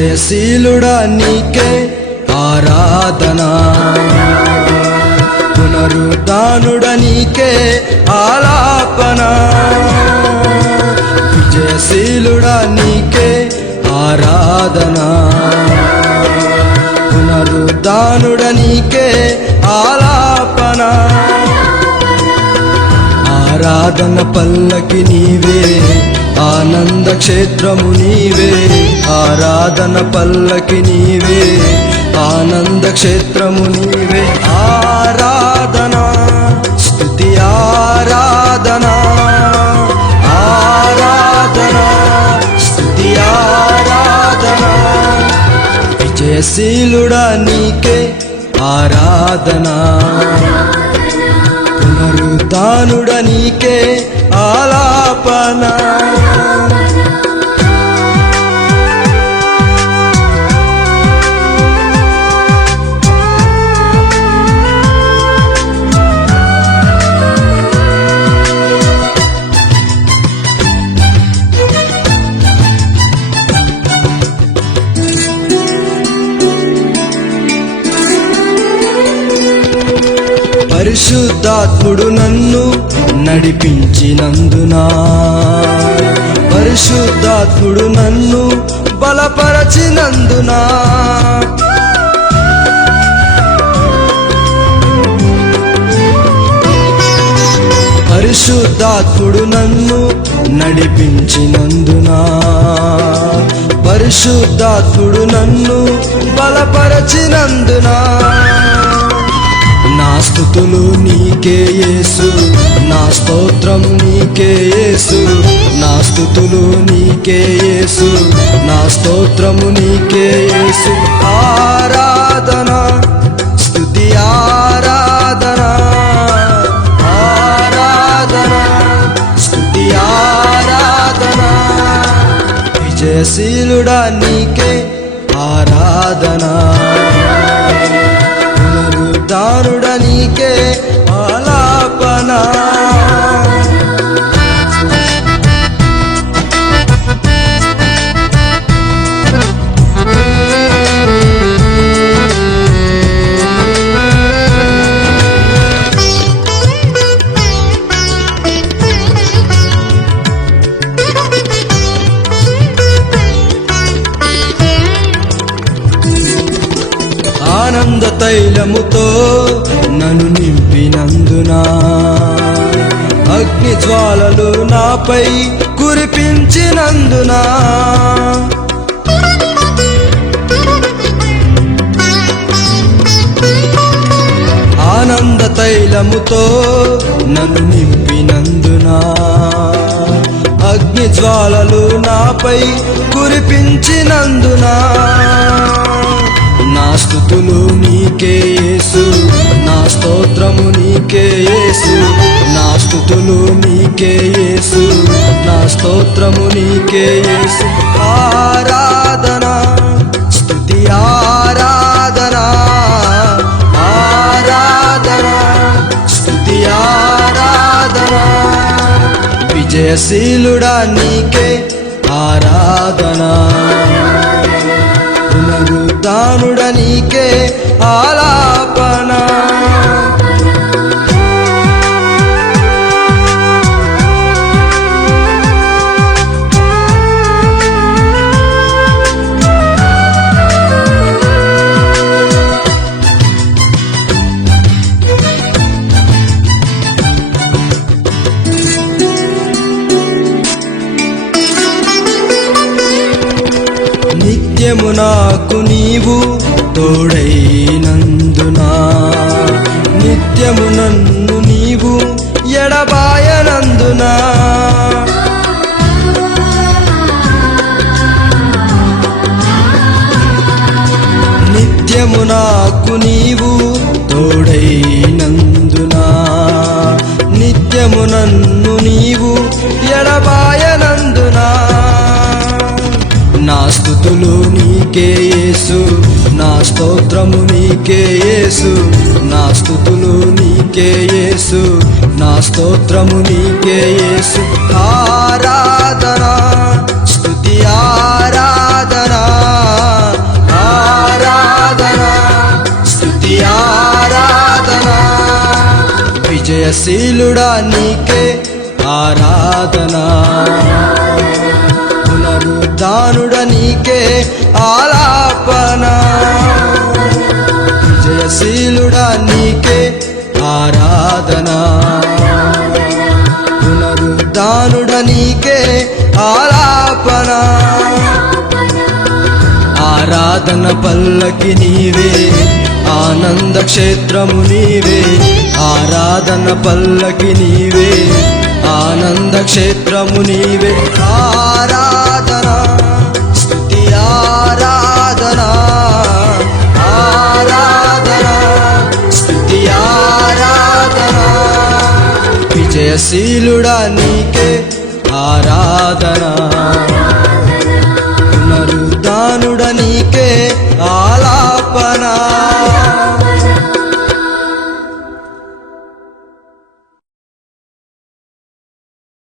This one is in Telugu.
విజయశీలుడా నీకే ఆరాధన, పునరుద్ధానుడా నీకే ఆలాపన. విజయశీలుడా నీకే ఆరాధన, పునరుద్ధానుడా నీకే ఆలాపన. ఆరాధన పల్లకి నీవే, ఆనంద క్షేత్రము నీవే. ఆరాధన పల్లకి నీవే, ఆనంద క్షేత్రము నీవే. ఆరాధన స్తుతి ఆరాధన, ఆరాధన స్తుతి ఆరాధన. విజయశీలుడా నీకే ఆరాధన, పునరుద్ధానుడా నీకే ఆలాపన. పరిశుద్ధాత్ముడు నన్ను నడిపించినందున, పరిశుద్ధాత్ముడు నన్ను బలపరచినందున, పరిశుద్ధాత్ముడు నన్ను నడిపించినందున, పరిశుద్ధాత్ముడు నన్ను బలపరచినందున. నా స్తుతులు నీకే యేసు, నా స్తోత్రం నీకే యేసు. నా స్తుతులు నీకే యేసు, నా స్తోత్రము నీకే యేసు. ఆరాధన స్తుతి ఆరాధన, ఆరాధన స్తుతి ఆరాధన. విజయశీలుడా నీకే ఆరాధన, పునరుద్ధానుడా నీకే ఆలాపన. ఆనంద తైలముతో నన్ను నింపినందున, అగ్ని జ్వాలలు నాపై కురిపించినందున, ఆనంద తైలముతో నన్ను నింపినందున, అగ్ని జ్వాలలు నాపై కురిపించినందున. నా స్తుతులు నీకే యేసు, నా స్తోత్రము నీకే యేసు. నా స్తుతులు నీకే యేసు, నా స్తోత్రము నీకే యేసు. ఆరాధన స్తుతి ఆరాధన, ఆరాధన స్తుతి ఆరాధన. విజయశీలుడా నీకే ఆరాధన, పునరుద్ధానుడా నీకే ఆలాపన. నిత్యము నాకు నీవు తోడైనందున, నిత్యము నన్ను నీవు ఎడబాయనందున, నిత్యము నాకు నీవు తోడైనందున, నిత్యము నన్ను నీవు ఎడబాయనందున. నా స్తుతులు నీకే యేసు, నా స్తోత్రము నీకే యేసు. నా స్తుతులు నీకే యేసు, నా స్తోత్రము నీకే యేసు. ఆరాధన స్తుతి ఆరాధన, విజయశీలుడా నీకే ఆరాధన, పునరుద్ధానుడ నీకే ఆలాపన. విజయశీలుడా నీకే ఆరాధన, పునరుద్ధానుడ నీకే ఆలాపన. ఆరాధన పల్లకి నీవే, ఆనంద క్షేత్రము నీవే. ఆరాధన పల్లకి నీవే, ఆనంద క్షేత్రము నీవే. ఆరాధన స్తుతి ఆరాధన, ఆరాధన స్తుతి ఆరాధన. విజయశీలుడా నీకే ఆరాధన.